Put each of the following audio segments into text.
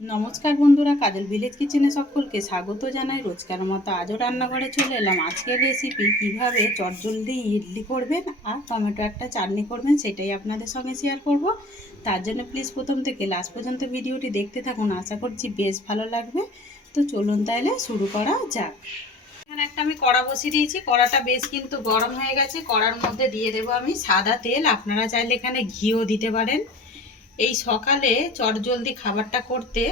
নমস্কার বন্ধুরা, কাজল ভিলেজ কিচেনে সকলকে স্বাগত জানাই। রোজকার মতো আজও রান্নাঘরে চলে এলাম। আজকের রেসিপি কিভাবে চটজলদি ইডলি করবেন আর টমেটো একটা চাটনি করবেন সেটাই আপনাদের সঙ্গে শেয়ার করব। তার জন্য প্লিজ প্রথম থেকে লাস্ট পর্যন্ত ভিডিওটি দেখতে থাকুন, আশা করছি বেশ ভালো লাগবে। তো চলুন তাহলে শুরু করা যাক। এখানে একটা আমি কড়া বসিয়ে দিয়েছি, কড়াটা বেশ কিন্তু গরম হয়ে গেছে। কড়ার মধ্যে দিয়ে দেবো আমি সাদা তেল, আপনারা চাইলে এখানে ঘিও দিতে পারেন। এই সকালে চটজলদি খাবারটা করতে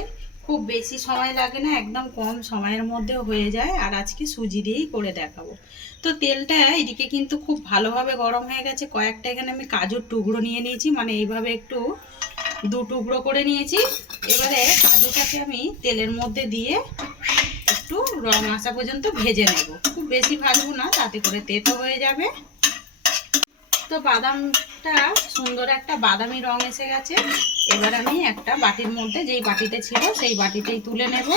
খুব বেশি সময় লাগে না, একদম কম সময়ের মধ্যে হয়ে যায়। আর আজকে সুজি দিয়েই করে দেখাবো। তো তেলটা এদিকে কিন্তু খুব ভালোভাবে গরম হয়ে গেছে। কয়েকটা এখানে আমি কাজুর টুকরো নিয়ে নিয়েছি, মানে এইভাবে একটু দু টুকরো করে নিয়েছি। এবারে কাজুটাকে আমি তেলের মধ্যে দিয়ে একটু রং আসা পর্যন্ত ভেজে নেব। খুব বেশি ভাজবো না, তাতে করে তেতো হয়ে যাবে। তো বাদামটা সুন্দর একটা বাদামি রং এসে গেছে। এবার আমি একটা বাটির মধ্যে, যেই বাটিতে ছিল সেই বাটিতেই তুলে নেব।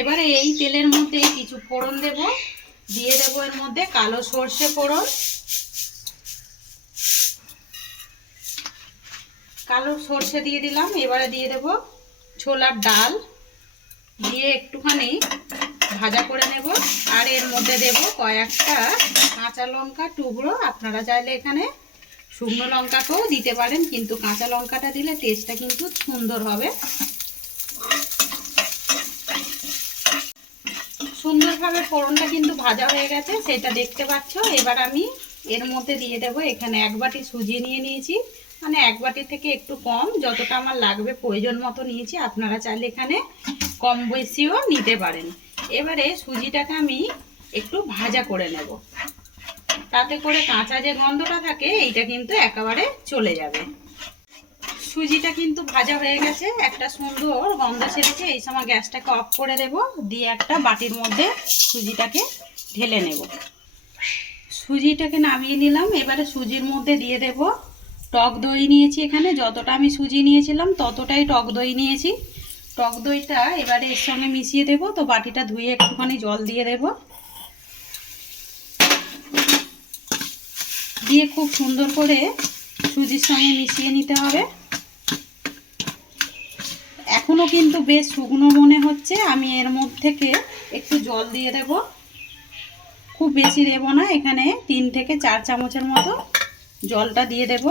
এবারে এই তেলের মধ্যে কিছু ফোড়ন দেব। দিয়ে দেব এর মধ্যে কালো সর্ষে ফোড়ন, কালো সর্ষে দিয়ে দিলাম। এবারে দিয়ে দেব ছোলার ডাল, দিয়ে একটুখানি ভাজা করে নেব। আর এর মধ্যে দেব কয়েকটা কাঁচা লঙ্কা টুকরো। আপনারা চাইলে এখানে শুকনো লঙ্কাকেও দিতে পারেন, কিন্তু কাঁচা লঙ্কাটা দিলে টেস্টটা কিন্তু সুন্দর হবে। সুন্দরভাবে ফোড়নটা কিন্তু ভাজা হয়ে গেছে, সেটা দেখতে পাচ্ছ। এবার আমি এর মধ্যে দিয়ে দেব, এখানে এক বাটি সুজি নিয়ে নিয়েছি, মানে এক বাটি থেকে একটু কম, যতটা আমার লাগবে প্রয়োজন মতো নিয়েছি। আপনারা চাইলে এখানে কম বেশিও নিতে পারেন। এবারে সুজিটাকে আমি একটু ভাজা করে নেব, তাতে করে কাঁচা যে গন্ধটা থাকে এইটা কিন্তু একেবারে চলে যাবে। সুজিটা কিন্তু ভাজা হয়ে গেছে, একটা সুন্দর গন্ধ ছেড়েছে। এই সময় গ্যাসটাকে অফ করে দেব, দিয়ে একটা বাটির মধ্যে সুজিটাকে ঢেলে নেব। সুজিটাকে নামিয়ে নিলাম। এবারে সুজির মধ্যে দিয়ে দেব টক দই নিয়েছি। এখানে যতটা আমি সুজি নিয়েছিলাম ততটাই টক দই নিয়েছি। টক দইটা এবারে এর সঙ্গে মিশিয়ে দেব। তো বাটিটা ধুয়ে একটুখানি জল দিয়ে দেব, দিয়ে খুব সুন্দর করে সুজির সঙ্গে মিশিয়ে নিতে হবে। এখনো কিন্তু বেশ শুকনো মনে হচ্ছে, আমি এর মধ্যে থেকে একটু জল দিয়ে দেব। খুব বেশি দেব না, এখানে 3 থেকে 4 চামচের মতো জলটা দিয়ে দেব।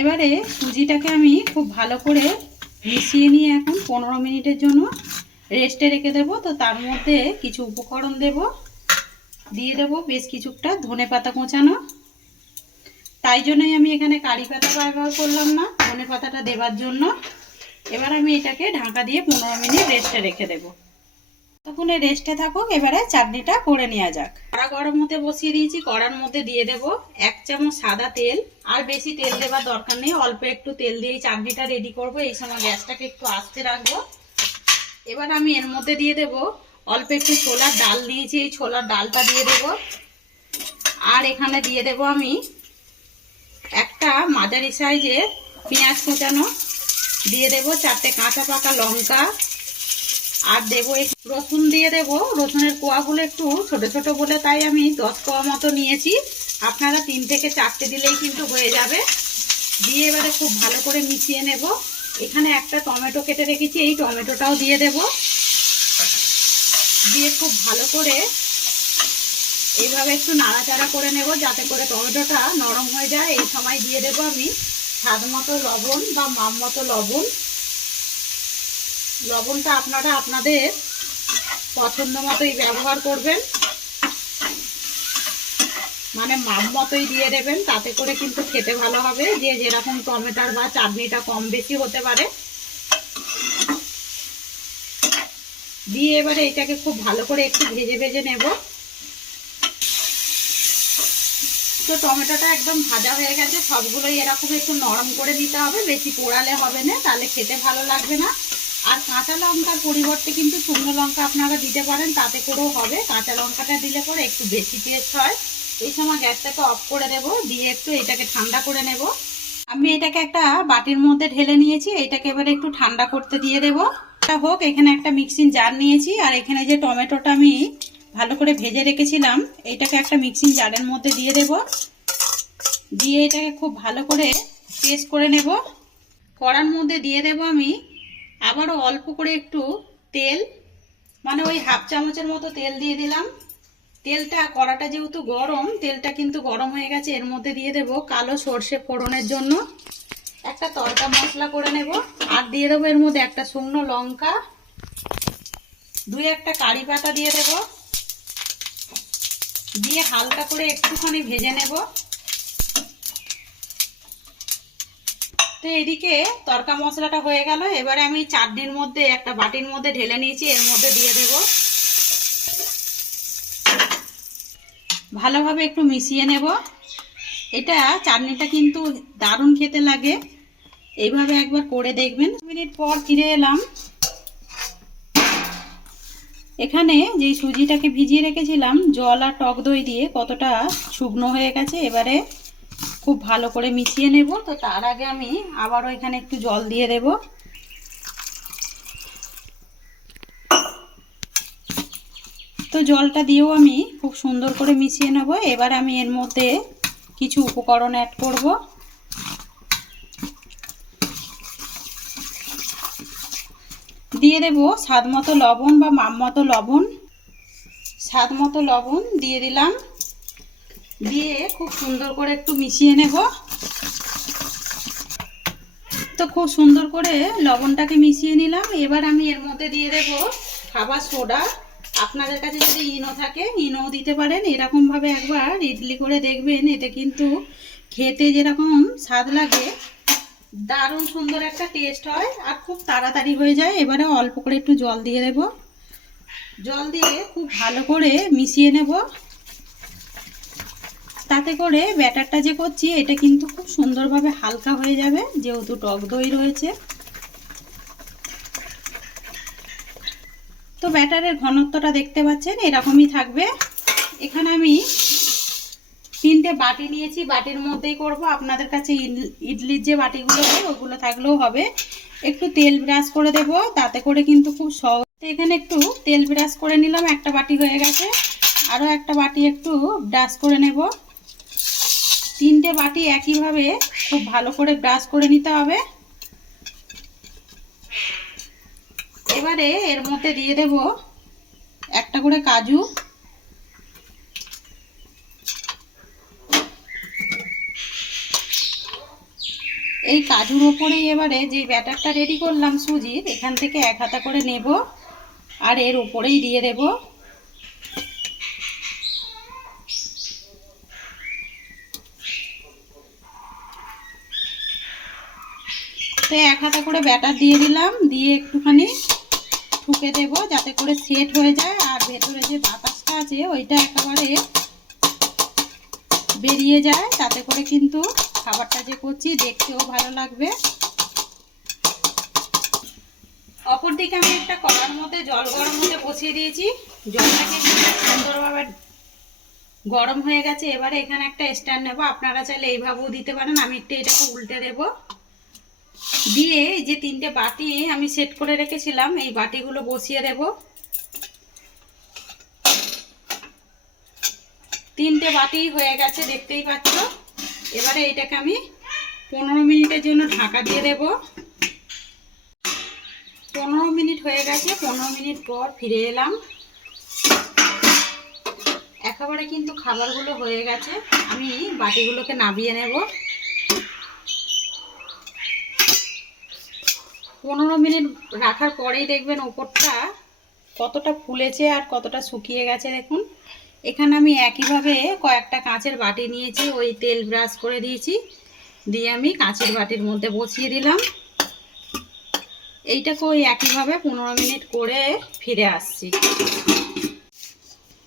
এবারে সুজিটাকে আমি খুব ভালো করে মিশিয়ে নিয়ে এখন 15 মিনিটের জন্য রেস্টে রেখে দেব। তো তার মধ্যে কিছু উপকরণ দেব। দিয়ে দেব বেশ কিছুটা ধনেপাতা কোঁচানো, তাই জন্যই আমি এখানে কারি পাতা ব্যবহার করলাম না, ধনেপাতাটা দেওয়ার জন্য। এবার আমি এটাকে ঢাকা দিয়ে 15 মিনিট রেস্টে রেখে দেব। তখন রেস্টে থাকুক, এবারে চাটনিটা করে নেওয়া যাক। কড়া গরম হতে বসিয়ে দিয়েছি, কড়ার মধ্যে দিয়ে দেব 1 চামচ সাদা তেল। আর বেশি তেল দেওয়ার দরকার নেই, অল্প একটু তেল দিয়েই চাটনিটা রেডি করব। এই সময় গ্যাসটাকে একটু আস্তে রাখবো। এবার আমি এর মধ্যে দিয়ে দেব অল্প একটু ছোলার ডাল দিয়েছি, এই ছোলার ডালটা দিয়ে দেব। আর এখানে দিয়ে দেব আমি একটা মাঝারি সাইজের পেঁয়াজ কোঁচানো, দিয়ে দেব 4টে কাঁচা পাকা লঙ্কা, আর দেবো রসুন দিয়ে দেব। রসুনের কোয়াগুলো একটু ছোট ছোট বলে তাই আমি 10 কোয়া মতো নিয়েছি। আপনারা 3 থেকে 4টে দিলেই কিন্তু হয়ে যাবে। দিয়ে এবারে খুব ভালো করে মিশিয়ে নেব। এখানে একটা টমেটো কেটে রেখেছি, এই টমেটোটাও দিয়ে দেব। দিয়ে খুব ভালো করে এইভাবে একটু নাড়াচাড়া করে নেব, যাতে করে টমেটোটা নরম হয়ে যায়। এই সময় দিয়ে দেব আমি স্বাদ মতো লবণ বা মাপ মতো লবণ। লবণটা আপনারা আপনাদের পছন্দ মতোই ব্যবহার করবেন, মানে মাপ মতোই দিয়ে দেবেন, তাতে করে কিন্তু খেতে ভালো হবে। যে যেরকম টমেটোর বা চাটনিটা কম বেশি হতে পারে। দিয়ে এবারে এটাকে খুব ভালো করে একটু ভেজে ভেজে নেব। তো টমেটোটা একদম ভাজা হয়ে গেছে, সবগুলোই এরকম একটু নরম করে দিতে হবে, বেশি পোড়ালে হবে না, তাহলে খেতে ভালো লাগবে না। আর কাঁচা লঙ্কার পরিবর্তে কিন্তু শুকনো লঙ্কা আপনারা দিতে পারেন, তাতে করেও হবে। কাঁচা লঙ্কাটা দিলে পরে একটু বেশি টেস্ট হয়। এই সময় গ্যাসটাকে অফ করে দেব, দিয়ে একটু এটাকে ঠান্ডা করে নেব। আমি এটাকে একটা বাটির মধ্যে ঢেলে নিয়েছি, এটাকে এবারে একটু ঠান্ডা করতে দিয়ে দেব। হোক, এখানে একটা মিক্সিং জার নিয়েছি, আর এখানে যে টমেটোটা আমি ভালো করে ভেজে রেখেছিলাম এইটাকে একটা মিক্সিং জারের মধ্যে দিয়ে দেব। দিয়ে এটাকে খুব ভালো করে পেস্ট করে নেব। কড়ার মধ্যে দিয়ে দেব আমি আবারও অল্প করে একটু তেল, মানে ওই হাফ চামচের মতো তেল দিয়ে দিলাম। তেলটা, কড়াটা যেহেতু গরম, তেলটা কিন্তু গরম হয়ে গেছে। এর মধ্যে দিয়ে দেব কালো সর্ষে ফোড়নের জন্য একটা তড়কা মশলা করে নেব। আর দিয়ে দেবো এর মধ্যে একটা শুকনো লঙ্কা, দুই একটা কারি পাতা দিয়ে দেব, দিয়ে হালকা করে একটুখানি ভেজে নেব। তো এদিকে তড়কা মশলাটা হয়ে গেল। এবারে আমি চাটনির মধ্যে একটা বাটির মধ্যে ঢেলে নিয়েছি, এর মধ্যে দিয়ে দেব। ভালোভাবে একটু মিশিয়ে নেব। এটা চাটনিটা কিন্তু দারুণ খেতে লাগে, এইভাবে একবার করে দেখবেন। মিনিট পর ফিরে এলাম। এখানে যে সুজিটাকে ভিজিয়ে রেখেছিলাম জল আর টক দই দিয়ে কতটা শুকনো হয়ে গেছে। এবারে খুব ভালো করে মিশিয়ে নেব। তো তার আগে আমি আবারও এখানে একটু জল দিয়ে দেব। তো জলটা দিয়েও আমি খুব সুন্দর করে মিশিয়ে নেব। এবার আমি এর মধ্যে কিছু উপকরণ অ্যাড করব। দিয়ে দেব স্বাদ মতো লবণ বা মাপ মতো লবণ। স্বাদ মতো লবণ দিয়ে দিলাম, দিয়ে খুব সুন্দর করে একটু মিশিয়ে নেব। তো খুব সুন্দর করে লবণটাকে মিশিয়ে নিলাম। এবার আমি এর মধ্যে দিয়ে দেব খাবার সোডা। আপনাদের কাছে যদি ইনো থাকে ইনোও দিতে পারেন। এরকমভাবে একবার ইডলি করে দেখবেন, এতে কিন্তু খেতে যেরকম স্বাদ লাগে দারুণ সুন্দর একটা টেস্ট হয় আর খুব তাড়াতাড়ি হয়ে যায়। এবারে অল্প করে একটু জল দিয়ে দেব। জল দিয়ে খুব ভালো করে মিশিয়ে নেব। তাতে করে ব্যাটারটা যে করছি এটা কিন্তু খুব সুন্দরভাবে হালকা হয়ে যাবে, যেহেতু টক দই রয়েছে। তো ব্যাটারের ঘনত্বটা দেখতে পাচ্ছেন এরকমই থাকবে। এখানে আমি 3টে বাটি নিয়েছি, বাটির মধ্যেই করব। আপনাদের কাছে ইডলির যে বাটিগুলো হয় ওগুলো থাকলেও হবে। একটু তেল ব্রাশ করে দেব, তাতে করে কিন্তু খুব সহজ। এখানে একটু তেল ব্রাশ করে নিলাম, একটা বাটি হয়ে গেছে। আরও একটা বাটি একটু ব্রাশ করে নেব। 3টে বাটি একইভাবে খুব ভালো করে ব্রাশ করে নিতে হবে। এবারে এর মধ্যে দিয়ে দেব একটা করে কাজু, এই কাজুর ওপরেই এবারে যে ব্যাটারটা রেডি করলাম সুজির, এখান থেকে এক হাতা করে নেব আর এর ওপরেই দিয়ে দেব। তো এক হাতা করে ব্যাটার দিয়ে দিলাম, দিয়ে একটুখানি ঠুকে দেব যাতে করে সেট হয়ে যায়। আর ভেতরে যে বাতাসটা আছে ওইটা একেবারে বেরিয়ে যায়, তাতে করে কিন্তু খাবারটা যে করছি দেখতেও ভালো লাগবে। অপরদিকে আমি একটা কড়ার মধ্যে জল গরম হতে বসিয়ে দিয়েছি। জলটাকে সুন্দরভাবে গরম হয়ে গেছে। এবারে এখানে একটা স্ট্যান্ড নেব। আপনারা চাইলে এইভাবেও দিতে পারেন। আমি একটু এটাকে উল্টে দেব, দিয়ে যে 3টে বাটি আমি সেট করে রেখেছিলাম এই বাটিগুলো বসিয়ে দেব। 3টে বাটি হয়ে গেছে দেখতেই পাচ্ছ। এবারে এটাকে আমি 15 মিনিটের জন্য ঢাকা দিয়ে দেব। 15 মিনিট হয়ে গেছে। 15 মিনিট পর ফিরে এলাম। একেবারে কিন্তু খাবারগুলো হয়ে গেছে। আমি বাটিগুলোকে নামিয়ে নেব। 15 মিনিট রাখার পরেই দেখবেন ওপরটা কতটা ফুলেছে আর কতটা শুকিয়ে গেছে। দেখুন এখানে আমি একইভাবে কয়েকটা কাঁচের বাটি নিয়েছি, ওই তেল ব্রাশ করে দিয়েছি, দিয়ে আমি কাঁচের বাটির মধ্যে বসিয়ে দিলাম। এইটাকে ওই একইভাবে 15 মিনিট করে ফিরে আসছি।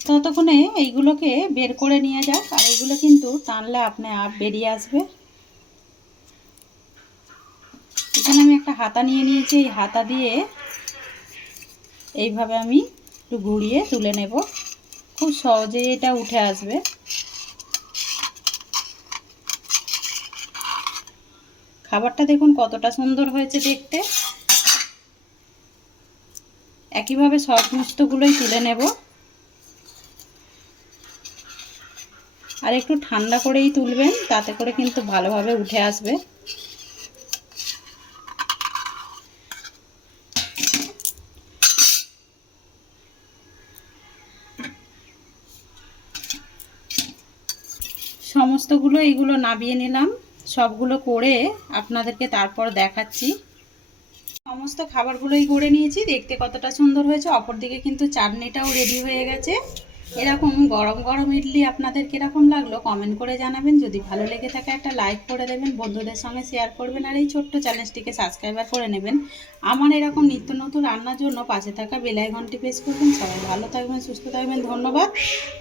ততক্ষণে এইগুলোকে বের করে নিয়ে যাক। আর এইগুলো কিন্তু টানলে আপনি আপ বেরিয়ে আসবে। এখানে আমি একটা হাতা নিয়ে নিয়েছি, এই হাতা দিয়ে এইভাবে আমি একটু ঘুরিয়ে তুলে নেব। খুব সহজেই এটা উঠে আসবে। খাবারটা দেখুন কতটা সুন্দর হয়েছে দেখতে। একইভাবে সমস্তগুলোই তুলে নেব। আর একটু ঠান্ডা করেই তুলবেন, তাতে করে কিন্তু ভালোভাবে উঠে আসবে। সমস্তগুলো এইগুলো নামিয়ে নিলাম, সবগুলো করে আপনাদেরকে তারপর দেখাচ্ছি। সমস্ত খাবারগুলোই করে নিয়েছি, দেখতে কতটা সুন্দর হয়েছে। অপরদিকে কিন্তু চাটনিটাও রেডি হয়ে গেছে। এরকম গরম গরম ইডলি আপনাদের কীরকম লাগলো কমেন্ট করে জানাবেন। যদি ভালো লেগে থাকে একটা লাইক করে দেবেন, বন্ধুদের সঙ্গে শেয়ার করবেন, আর এই ছোট্ট চ্যানেলটিকে সাবস্ক্রাইবার করে নেবেন। আমার এরকম নিত্য নতুন রান্নার জন্য পাশে থাকা বেল আইকনটি প্রেস করবেন। সবাই ভালো থাকবেন, সুস্থ থাকবেন, ধন্যবাদ।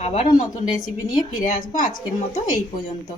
আবারও নতুন রেসিপি নিয়ে ফিরে আসবো। আজকের মতো এই পর্যন্ত।